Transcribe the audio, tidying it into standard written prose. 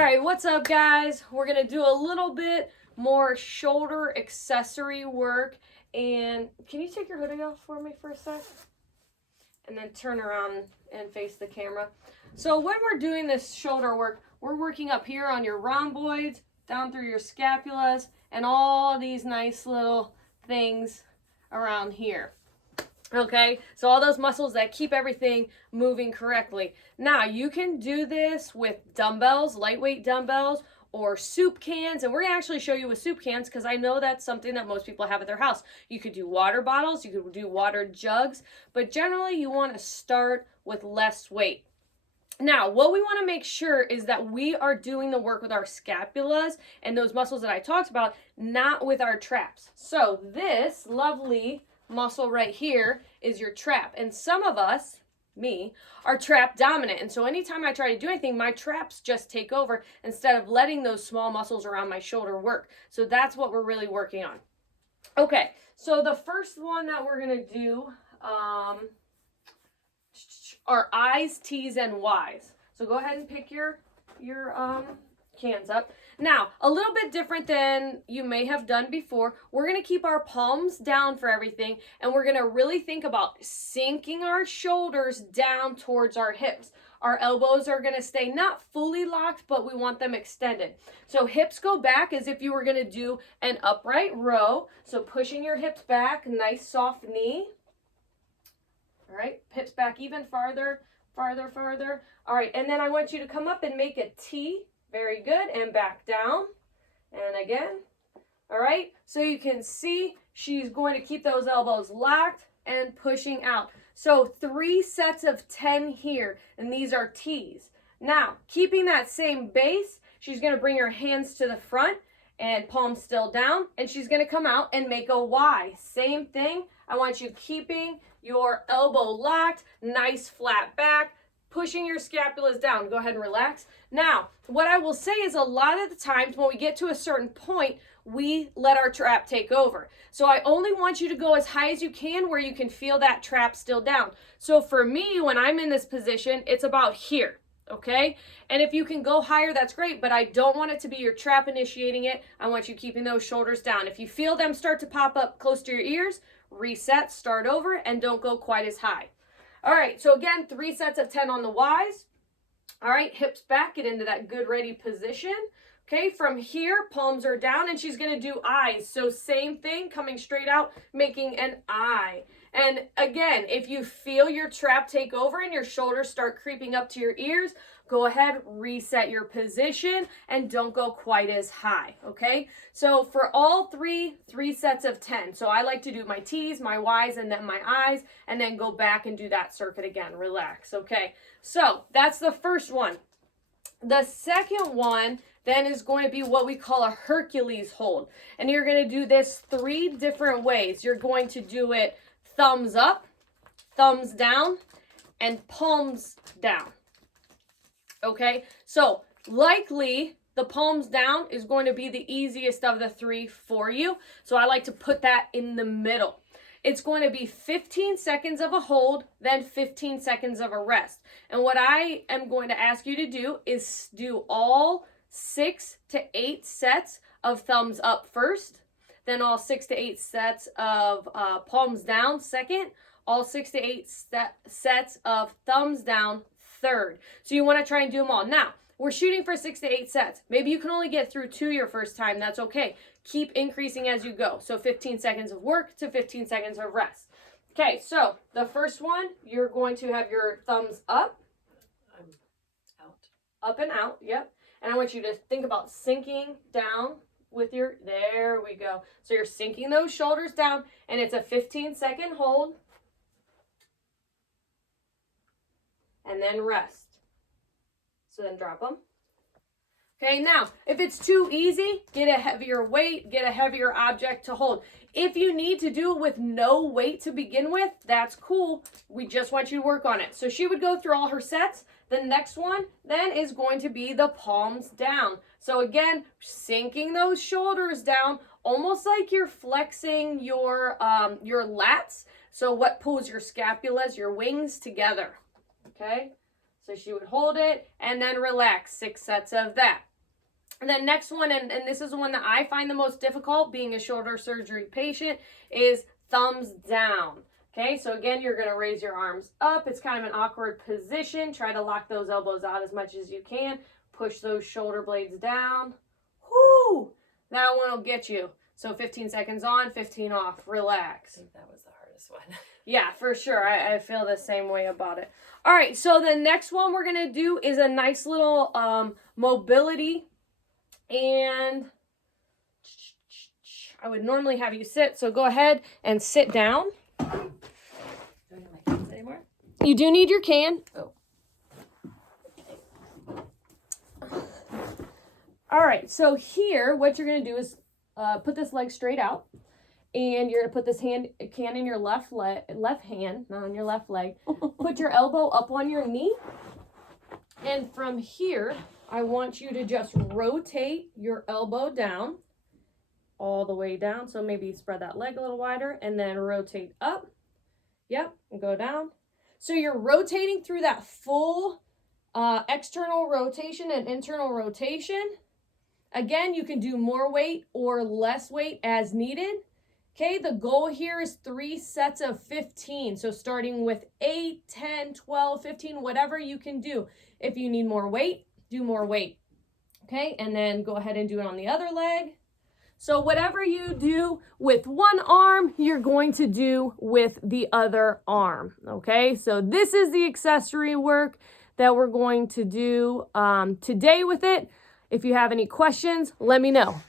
right, what's up, guys? We're gonna do a little bit more shoulder accessory work. And can you take your hoodie off for me for a sec? And then turn around and face the camera. So when we're doing this shoulder work, we're working up here on your rhomboids, down through your scapulas, and all these nice little things around here. Okay, so all those muscles that keep everything moving correctly. Now, you can do this with dumbbells, lightweight dumbbells, or soup cans, and we're gonna actually show you with soup cans because I know that's something that most people have at their house. You could do water bottles, you could do water jugs, but generally you want to start with less weight. Now, what we want to make sure is that we are doing the work with our scapulas and those muscles that I talked about, not with our traps. So this lovely muscle right here is your trap, and some of us, me, are trap dominant, and so anytime I try to do anything, my traps just take over instead of letting those small muscles around my shoulder work. So that's what we're really working on. Okay, so the first one that we're gonna do are I's, T's, and Y's. So go ahead and pick your cans up. Now, a little bit different than you may have done before. We're going to keep our palms down for everything, and we're going to really think about sinking our shoulders down towards our hips. Our elbows are going to stay not fully locked, but we want them extended. So hips go back as if you were going to do an upright row. So pushing your hips back, nice soft knee. All right, hips back even farther, farther, farther. All right, and then I want you to come up and make a T. Very good, and back down, and again. All right, so you can see she's going to keep those elbows locked and pushing out. So 3 sets of 10 here, and these are T's. Now, keeping that same base, she's going to bring her hands to the front and palms still down, and she's going to come out and make a Y. Same thing. I want you keeping your elbow locked, nice flat back, pushing your scapulas down. Go ahead and relax. Now, what I will say is a lot of the times when we get to a certain point, we let our trap take over. So I only want you to go as high as you can where you can feel that trap still down. So for me, when I'm in this position, it's about here, okay? And if you can go higher, that's great, but I don't want it to be your trap initiating it. I want you keeping those shoulders down. If you feel them start to pop up close to your ears, reset, start over, and don't go quite as high. All right, so again, 3 sets of 10 on the Y's. All right, hips back, get into that good ready position. Okay, from here, palms are down, and she's gonna do I's. So same thing, coming straight out, making an I. And again, if you feel your trap take over and your shoulders start creeping up to your ears, go ahead, reset your position, and don't go quite as high, okay? So for all three sets of 10. So I like to do my T's, my Y's, and then my I's, and then go back and do that circuit again. Relax, okay? So that's the first one. The second one then is going to be what we call a Hercules hold. And you're going to do this 3 different ways. You're going to do it thumbs up, thumbs down, and palms down. Okay, so likely the palms down is going to be the easiest of the 3 for you. So I like to put that in the middle. It's going to be 15 seconds of a hold, then 15 seconds of a rest. And what I am going to ask you to do is do all 6 to 8 sets of thumbs up first, then all 6 to 8 sets of palms down second, all 6 to 8 sets of thumbs down third. So you want to try and do them all. Now, we're shooting for 6 to 8 sets. Maybe you can only get through 2 your first time. That's okay. Keep increasing as you go. So 15 seconds of work to 15 seconds of rest. Okay, so the first one, you're going to have your thumbs up. Out. Up and out, yep. And I want you to think about sinking down with your, there we go. So you're sinking those shoulders down, and it's a 15-second hold. And then rest. So then drop them. Okay, now, if it's too easy, get a heavier weight, get a heavier object to hold. If you need to do it with no weight to begin with, that's cool. We just want you to work on it. So she would go through all her sets. The next one then is going to be the palms down. So again, sinking those shoulders down, almost like you're flexing your lats. So what pulls your scapulas, your wings together. Okay, so she would hold it and then relax. 6 sets of that. And then next one, and this is the one that I find the most difficult, being a shoulder surgery patient, is thumbs down. Okay, so again, you're going to raise your arms up. It's kind of an awkward position. Try to lock those elbows out as much as you can. Push those shoulder blades down. Whoo! That one will get you. So 15 seconds on, 15 off. Relax. I think that was the hardest one. Yeah, for sure. I feel the same way about it. All right, so the next one we're going to do is a nice little mobility. And I would normally have you sit, so go ahead and sit down. Do I need my hands anymore? You do need your can. Oh. All right, so here, what you're going to do is put this leg straight out. And you're going to put this can in your left hand, not on your left leg. Put your elbow up on your knee. And from here, I want you to just rotate your elbow down, all the way down. So maybe spread that leg a little wider and then rotate up. Yep, and go down. So you're rotating through that full external rotation and internal rotation. Again, you can do more weight or less weight as needed. Okay, the goal here is 3 sets of 15. So starting with 8, 10, 12, 15, whatever you can do. If you need more weight, do more weight. Okay, and then go ahead and do it on the other leg. So whatever you do with one arm, you're going to do with the other arm. Okay, so this is the accessory work that we're going to do today with it. If you have any questions, let me know.